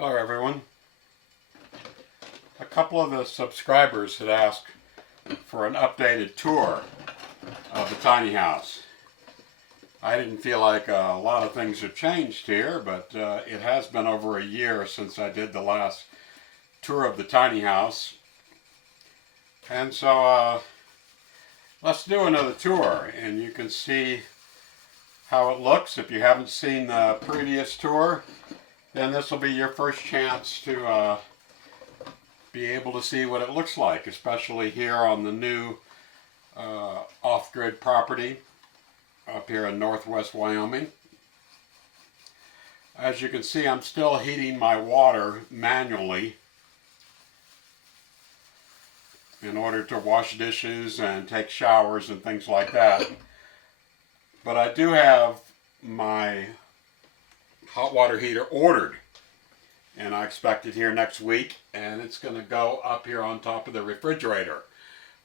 Hello everyone. A couple of the subscribers had asked for an updated tour of the tiny house. I didn't feel like a lot of things have changed here, but it has been over a year since I did the last tour of the tiny house. And so let's do another tour and you can see how it looks. If you haven't seen the previous tour, then this will be your first chance to be able to see what it looks like, especially here on the new off-grid property up here in northwest Wyoming. As you can see, I'm still heating my water manually in order to wash dishes and take showers and things like that. But I do have my hot water heater ordered, and I expect it here next week, and it's going to go up here on top of the refrigerator.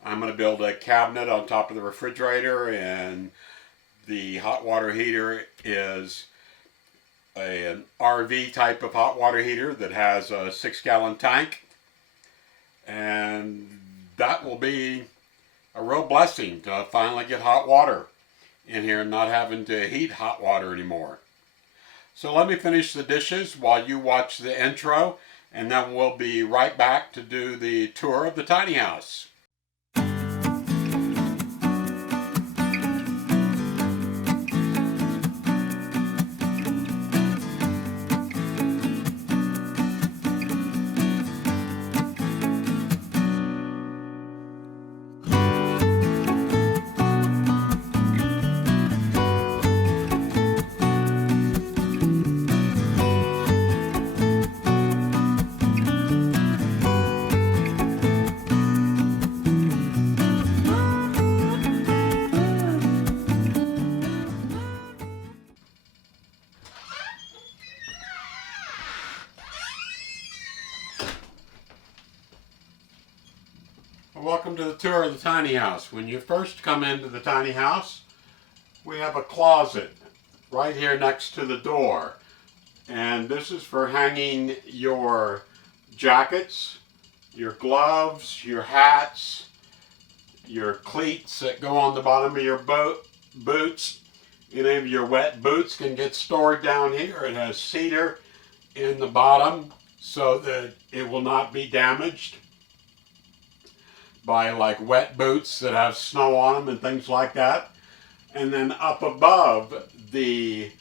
I'm going to build a cabinet on top of the refrigerator, and the hot water heater is an RV type of hot water heater that has a 6-gallon tank, and that will be a real blessing to finally get hot water in here and not having to heat hot water anymore. So let me finish the dishes while you watch the intro, and then we'll be right back to do the tour of the tiny house. Welcome to the tour of the tiny house. When you first come into the tiny house, we have a closet right here next to the door. And this is for hanging your jackets, your gloves, your hats, your cleats that go on the bottom of your boots. Any of your wet boots can get stored down here. It has cedar in the bottom so that it will not be damaged by like wet boots that have snow on them and things like that. And then up above the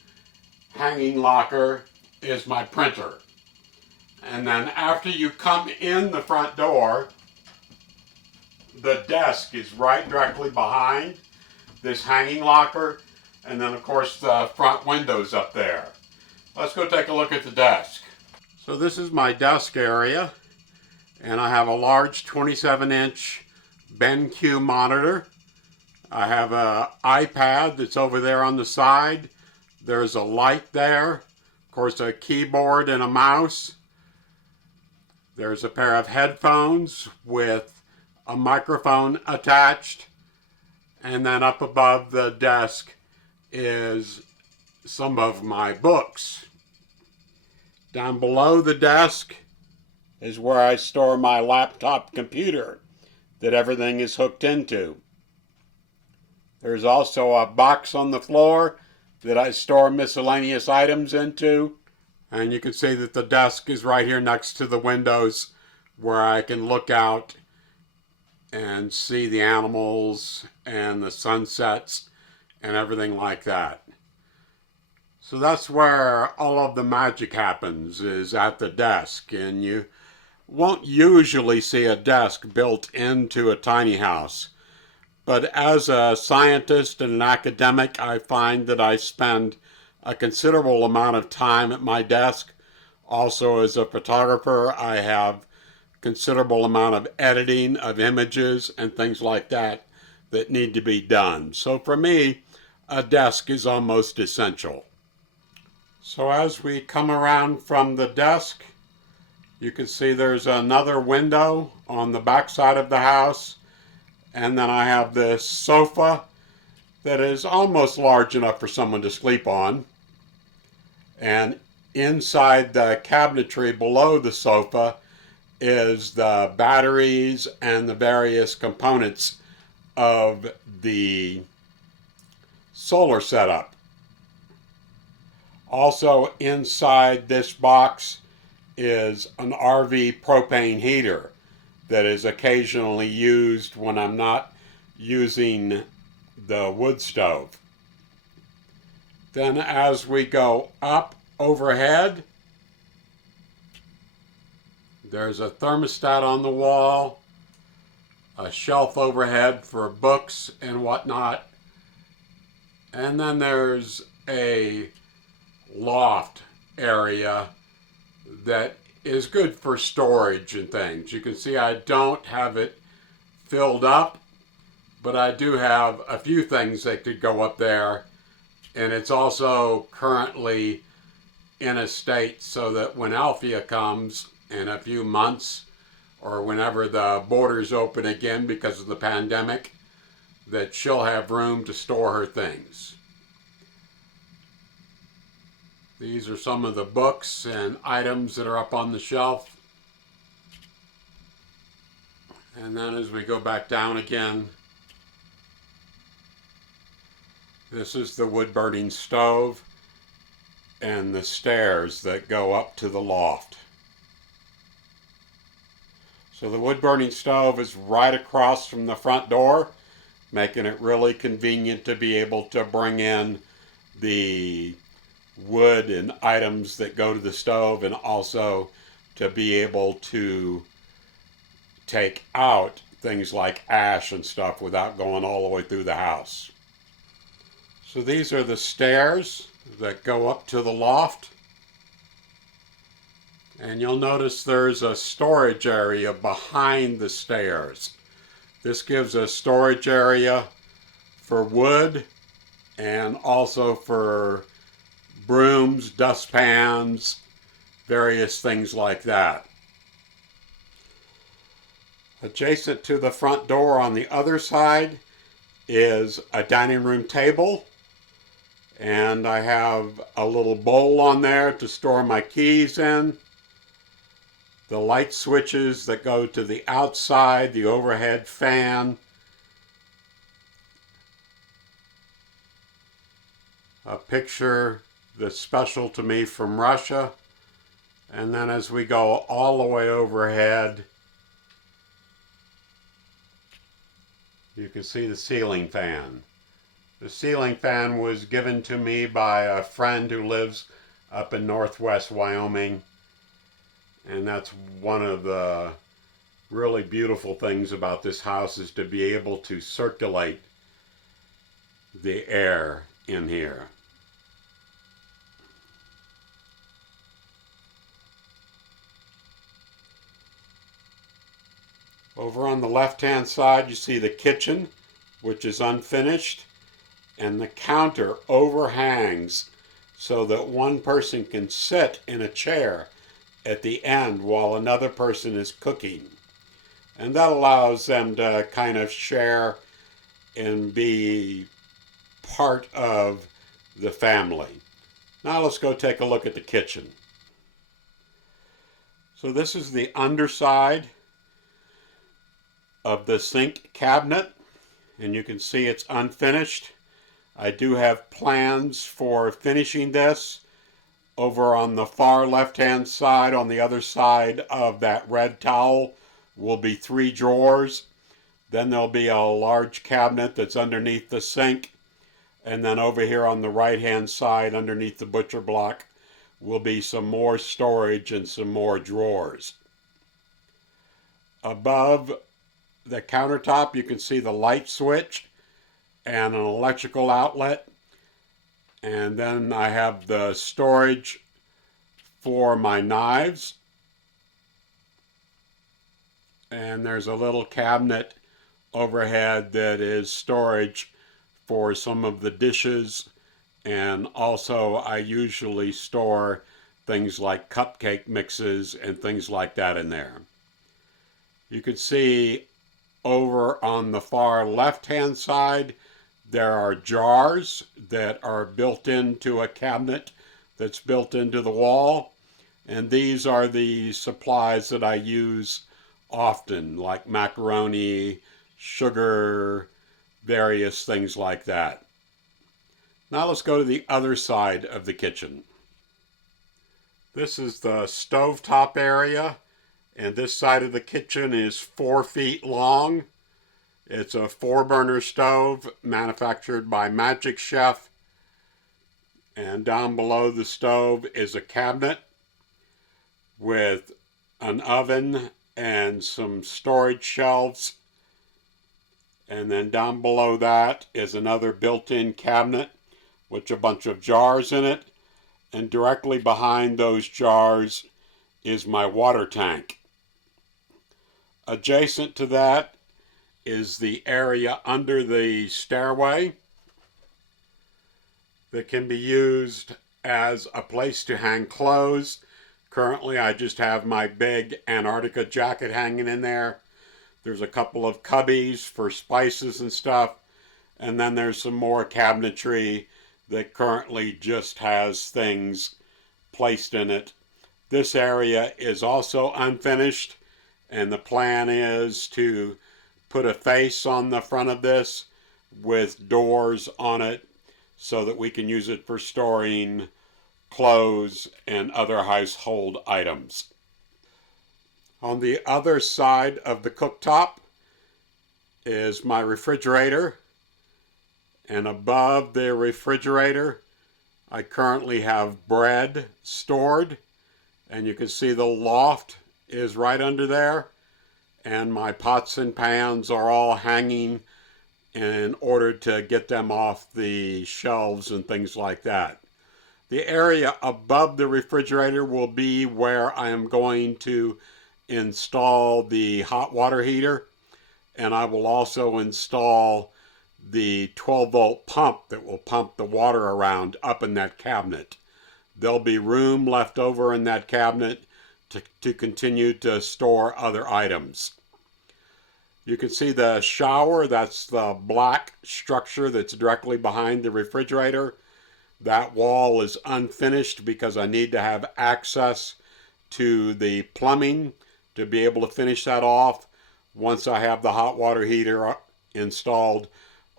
hanging locker is my printer. And then after you come in the front door, the desk is right directly behind this hanging locker, and then of course the front window's up there. Let's go take a look at the desk. So this is my desk area, and I have a large 27-inch BenQ monitor. I have an iPad that's over there on the side. There's a light there. Of course, a keyboard and a mouse. There's a pair of headphones with a microphone attached. And then up above the desk is some of my books. Down below the desk is where I store my laptop computer that everything is hooked into. There's also a box on the floor that I store miscellaneous items into. And you can see that the desk is right here next to the windows where I can look out and see the animals and the sunsets and everything like that. So that's where all of the magic happens, is at the desk. And you won't usually see a desk built into a tiny house. But as a scientist and an academic, I find that I spend a considerable amount of time at my desk. Also, as a photographer, I have considerable amount of editing of images and things like that that need to be done. So for me, a desk is almost essential. So as we come around from the desk, you can see there's another window on the back side of the house. And then I have this sofa that is almost large enough for someone to sleep on. And Inside the cabinetry below the sofa is the batteries and the various components of the solar setup. Also inside this box is an RV propane heater that is occasionally used when I'm not using the wood stove. Then as we go up overhead, there's a thermostat on the wall, a shelf overhead for books and whatnot, and then there's a loft area that is good for storage and things. You can see I don't have it filled up, but I do have a few things that could go up there, and it's also currently in a state so that when Alfia comes in a few months, or whenever the borders open again because of the pandemic, that she'll have room to store her things. These are some of the books and items that are up on the shelf. And then as we go back down again, this is the wood burning stove and the stairs that go up to the loft. So the wood burning stove is right across from the front door, making it really convenient to be able to bring in the wood and items that go to the stove, and also to be able to take out things like ash and stuff without going all the way through the house. So these are the stairs that go up to the loft. And you'll notice there's a storage area behind the stairs. This gives a storage area for wood and also for brooms, dustpans, various things like that. Adjacent to the front door on the other side is a dining room table, and I have a little bowl on there to store my keys in. The light switches that go to the outside, the overhead fan, a picture that's special to me from Russia, and then as we go all the way overhead, you can see the ceiling fan. The ceiling fan was given to me by a friend who lives up in northwest Wyoming, and that's one of the really beautiful things about this house, is to be able to circulate the air in here. Over on the left-hand side, you see the kitchen, which is unfinished, and the counter overhangs so that one person can sit in a chair at the end while another person is cooking. And that allows them to kind of share and be part of the family. Now let's go take a look at the kitchen. So this is the underside of the sink cabinet, and you can see it's unfinished. I do have plans for finishing this. Over on the far left hand side, on the other side of that red towel, will be 3 drawers. Then there'll be a large cabinet that's underneath the sink, and then over here on the right hand side underneath the butcher block will be some more storage and some more drawers. Above the countertop you can see the light switch and an electrical outlet, and then I have the storage for my knives, and there's a little cabinet overhead that is storage for some of the dishes, and also I usually store things like cupcake mixes and things like that in there. You can see over on the far left hand side there are jars that are built into a cabinet that's built into the wall. And these are the supplies that I use often, like macaroni, sugar, various things like that. Now let's go to the other side of the kitchen. This is the stovetop area, and this side of the kitchen is 4 feet long. It's a 4-burner stove manufactured by Magic Chef. And down below the stove is a cabinet with an oven and some storage shelves. And then down below that is another built-in cabinet with a bunch of jars in it. And directly behind those jars is my water tank. Adjacent to that is the area under the stairway that can be used as a place to hang clothes. Currently, I just have my big Antarctica jacket hanging in there. There's a couple of cubbies for spices and stuff. And then there's some more cabinetry that currently just has things placed in it. This area is also unfinished, and the plan is to put a face on the front of this with doors on it so that we can use it for storing clothes and other household items. On the other side of the cooktop is my refrigerator, and above the refrigerator I currently have bread stored, and you can see the loft is right under there, and my pots and pans are all hanging in order to get them off the shelves and things like that. The area above the refrigerator will be where I am going to install the hot water heater, and I will also install the 12-volt pump that will pump the water around up in that cabinet. There'll be room left over in that cabinet to continue to store other items. You can see the shower, that's the black structure that's directly behind the refrigerator. That wall is unfinished because I need to have access to the plumbing to be able to finish that off. Once I have the hot water heater installed,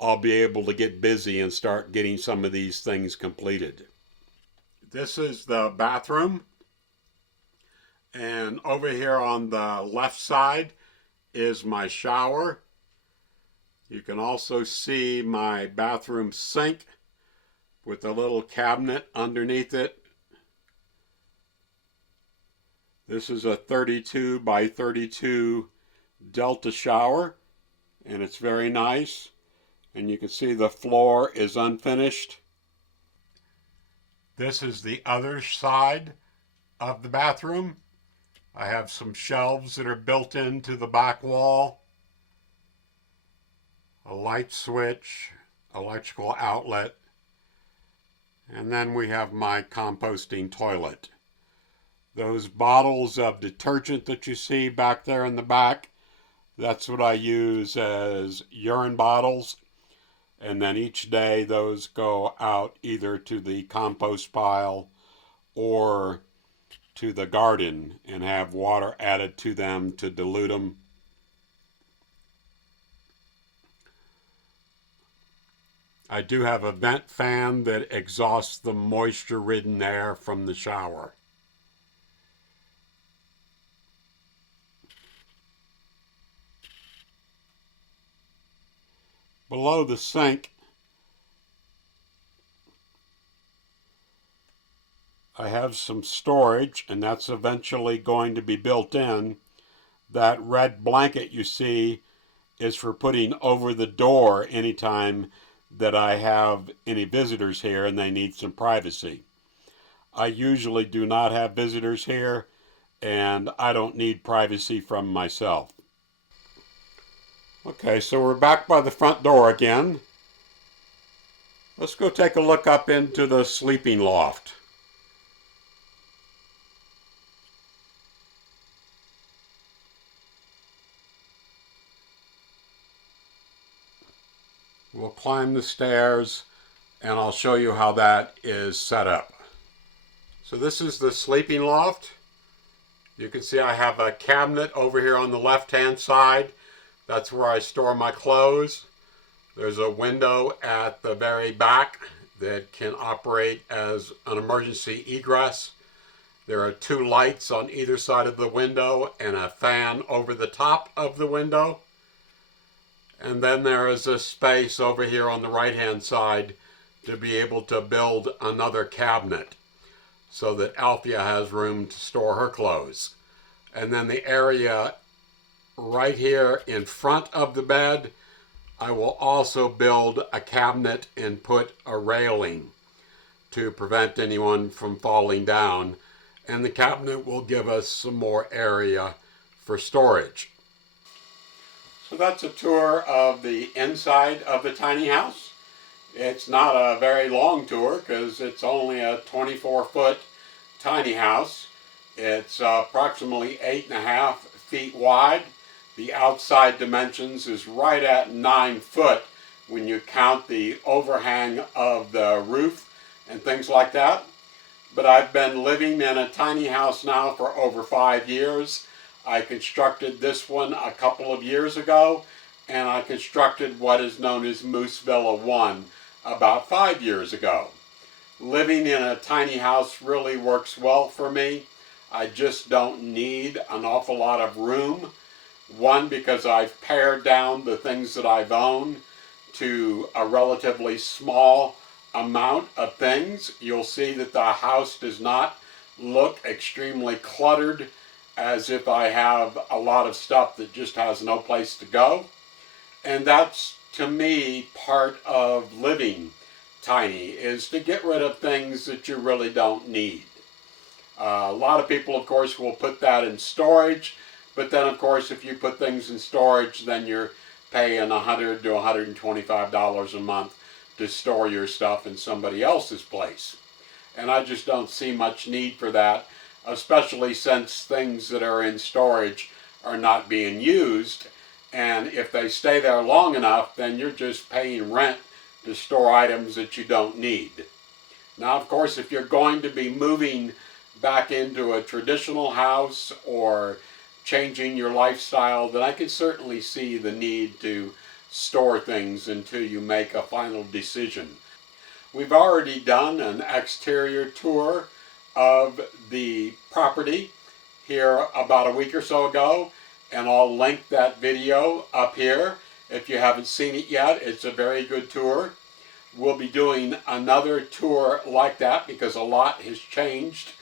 I'll be able to get busy and start getting some of these things completed. This is the bathroom, and over here on the left side is my shower. You can also see my bathroom sink with a little cabinet underneath it. This is a 32 by 32 Delta shower, and it's very nice. And you can see the floor is unfinished. This is the other side of the bathroom. I have some shelves that are built into the back wall, a light switch, electrical outlet, and then we have my composting toilet. Those bottles of detergent that you see back there in the back, that's what I use as urine bottles. And then each day those go out either to the compost pile or to the garden and have water added to them to dilute them. I do have a vent fan that exhausts the moisture-ridden air from the shower. Below the sink, I have some storage, and that's eventually going to be built in. That red blanket you see is for putting over the door anytime that I have any visitors here and they need some privacy. I usually do not have visitors here, and I don't need privacy from myself. Okay, so we're back by the front door again. Let's go take a look up into the sleeping loft. We'll climb the stairs and I'll show you how that is set up. So this is the sleeping loft. You can see I have a cabinet over here on the left-hand side. That's where I store my clothes. There's a window at the very back that can operate as an emergency egress. There are 2 lights on either side of the window and a fan over the top of the window. And then there is a space over here on the right-hand side to be able to build another cabinet so that Althea has room to store her clothes. And then the area right here in front of the bed, I will also build a cabinet and put a railing to prevent anyone from falling down. And the cabinet will give us some more area for storage. So that's a tour of the inside of the tiny house. It's not a very long tour because it's only a 24-foot tiny house. It's approximately 8.5 feet wide. The outside dimensions is right at 9 foot when you count the overhang of the roof and things like that. But I've been living in a tiny house now for over 5 years. I constructed this one a couple of years ago, and I constructed what is known as MooseVilla 1 about 5 years ago. Living in a tiny house really works well for me. I just don't need an awful lot of room. One, because I've pared down the things that I've owned to a relatively small amount of things. You'll see that the house does not look extremely cluttered as if I have a lot of stuff that just has no place to go. And that's, to me, part of living tiny, is to get rid of things that you really don't need. A lot of people, of course, will put that in storage, but then, of course, if you put things in storage, then you're paying $100 to $125 a month to store your stuff in somebody else's place. And I just don't see much need for that, especially since things that are in storage are not being used. And if they stay there long enough, then you're just paying rent to store items that you don't need. Now, of course, if you're going to be moving back into a traditional house or changing your lifestyle, then I can certainly see the need to store things until you make a final decision. We've already done an exterior tour of the property here about a week or so ago, and I'll link that video up here. If you haven't seen it yet, it's a very good tour. We'll be doing another tour like that because a lot has changed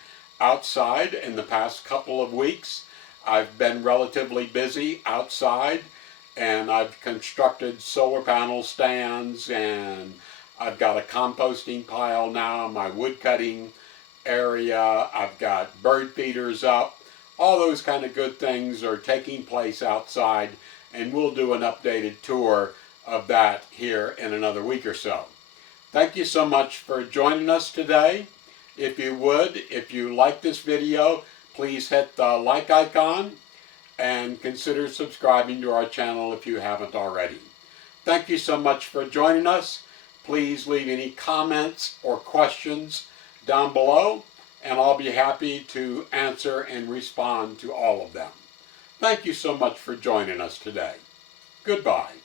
outside in the past couple of weeks. I've been relatively busy outside, and I've constructed solar panel stands, and I've got a composting pile now, my wood cutting area, I've got bird feeders up. All those kind of good things are taking place outside, and we'll do an updated tour of that here in another week or so. Thank you so much for joining us today. If you would, if you like this video, please hit the like icon and consider subscribing to our channel if you haven't already. Thank you so much for joining us. Please leave any comments or questions down below, and I'll be happy to answer and respond to all of them. Thank you so much for joining us today. Goodbye.